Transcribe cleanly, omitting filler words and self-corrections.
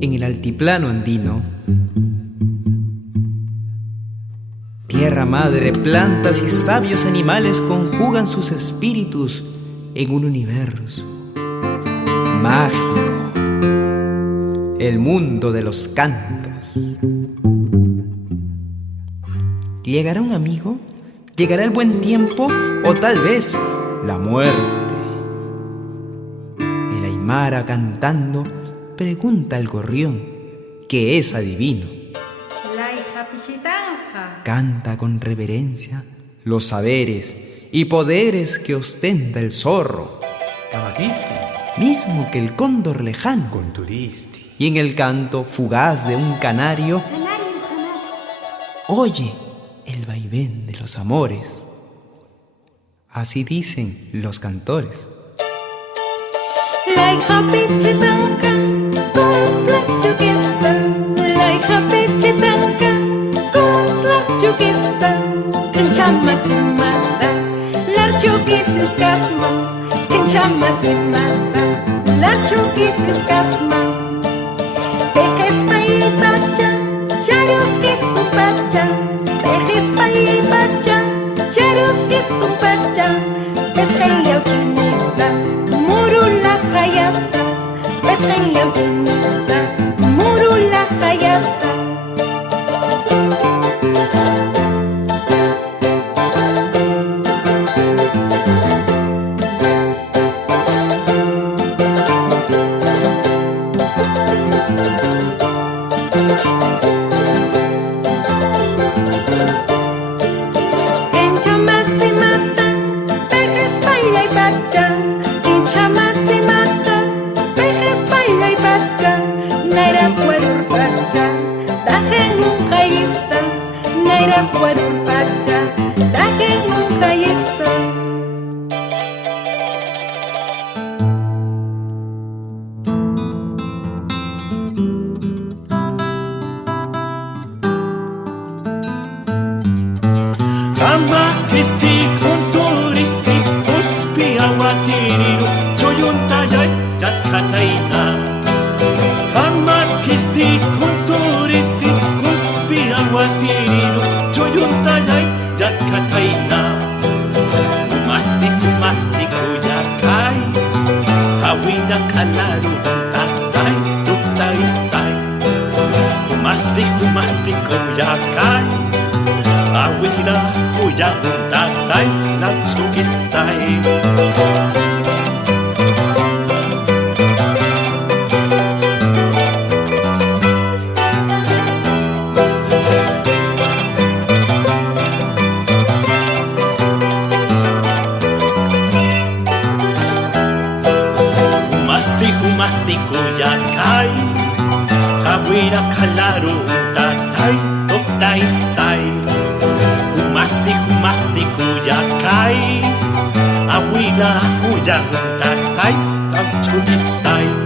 en el altiplano andino. Tierra madre, plantas y sabios animales conjugan sus espíritus en un universo mágico, el mundo de los cantos. ¿Llegará un amigo? ¿Llegará el buen tiempo? ¿O tal vez la muerte? El aymara cantando pregunta al gorrión, que es adivino. La hija pichitanja Canta con reverencia los saberes y poderes que ostenta el zorro, Camaquisti, mismo que el cóndor lejano. Conturisti, Y en el canto fugaz de un canario, oye el vaivén de los amores. Así dicen los cantores. La hija pichitanja Konsla chukista La hija pichitanja Konsla chukista Kenchama simata La chukis kasma Kenchama simata La chukis kasma Pejes pai pacha Charos kistu pacha Pejes pai pacha Charos kistu pacha Pesqen yauchinista Murula hayata Pesqen yauchinista Murula hayata Camaquisti, Conturisti, Uspi awatiriru, Choyuntayay, Yakataina. Camaquisti, Conturisti, Uspi awatiriru, Choyuntayay, Yakataina. Kumasti, kuyakay, Hawina kalaru, tatay, tuktaistay. Kumasti, kuyakay, Hawina tatay, natsukistay. Kumasti kuyakay, Hawina kalaru, tatay, tuktaistay. Kumasti kuyakay, Awina kuyang tatay, ang chulistay.